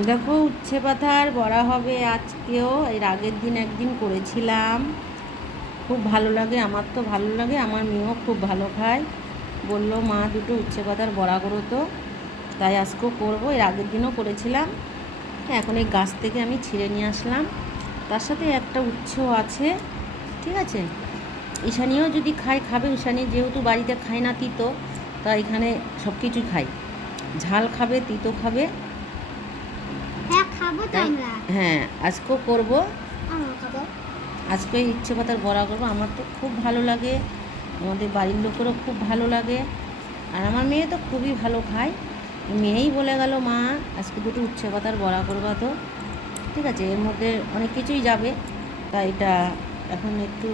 দেখো উচ্ছে পাতার বড়া হবে আজকেও। এর আগের দিন একদিন করেছিলাম, খুব ভালো লাগে। আমার তো ভালো লাগে, আমার মেয়েও খুব ভালো খায়। বললো মা দুটো উচ্ছে পাতার বড়া করো তো, তাই আজকেও করবো। এর আগের দিনও করেছিলাম। এখন এই গাছ থেকে আমি ছিঁড়ে নিয়ে আসলাম, তার সাথে একটা উচ্ছেও আছে। ঠিক আছে, ঈশানীও যদি খাবে। ঈশানী যেহেতু বাড়িতে খায় না তিতো, তা এখানে সব কিছুই খাই। ঝাল খাবে, তিতো খাবে। হ্যাঁ, আজকেও করবো। আজকে ইচ্ছে পাতার বড়া করবো। আমার তো খুব ভালো লাগে, আমাদের বাড়ির লোকেরও খুব ভালো লাগে, আর আমার মেয়ে তো খুবই ভালো খায়। মেয়েই বলে গেল মা আজকে দুটো উচ্ছে পাতার বড়া করবা তো। ঠিক আছে, এর মধ্যে অনেক কিছুই যাবে, তাই এটা এখন একটু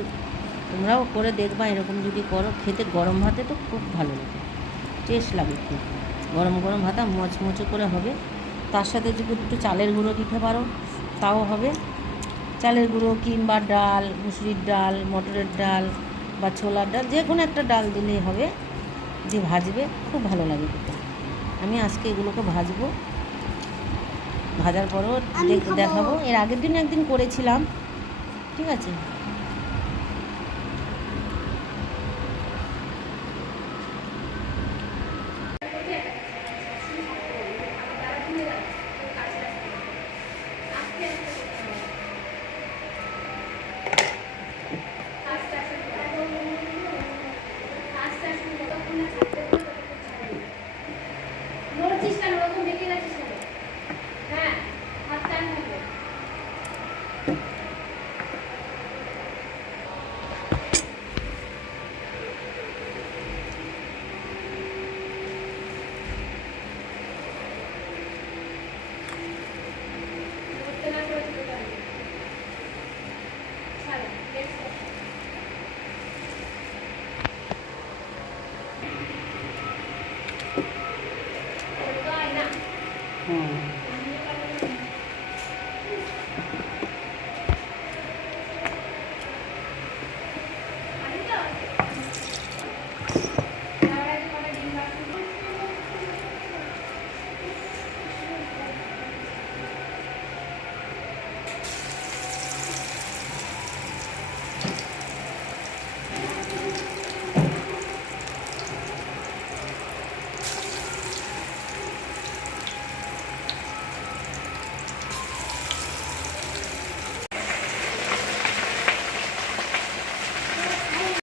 তোমরাও করে দেখবা। এরকম যদি করো, খেতে গরম ভাতে তো খুব ভালো লাগে, টেস্ট লাগে খুব। গরম গরম ভাতা মচমচে করে হবে। তার সাথে যদি একটু চালের গুঁড়ো দিতে পারো তাও হবে। চালের গুঁড়ো কিংবা ডাল, মুসুরির ডাল, মটরের ডাল বা ছোলার ডাল, যে কোনো একটা ডাল দিলেই হবে। যে ভাজবে খুব ভালো লাগে খেতে। আমি আজকে এগুলোকে ভাজবো, ভাজার পরও দেখাবো। এর আগের দিন একদিন করেছিলাম। ঠিক আছে,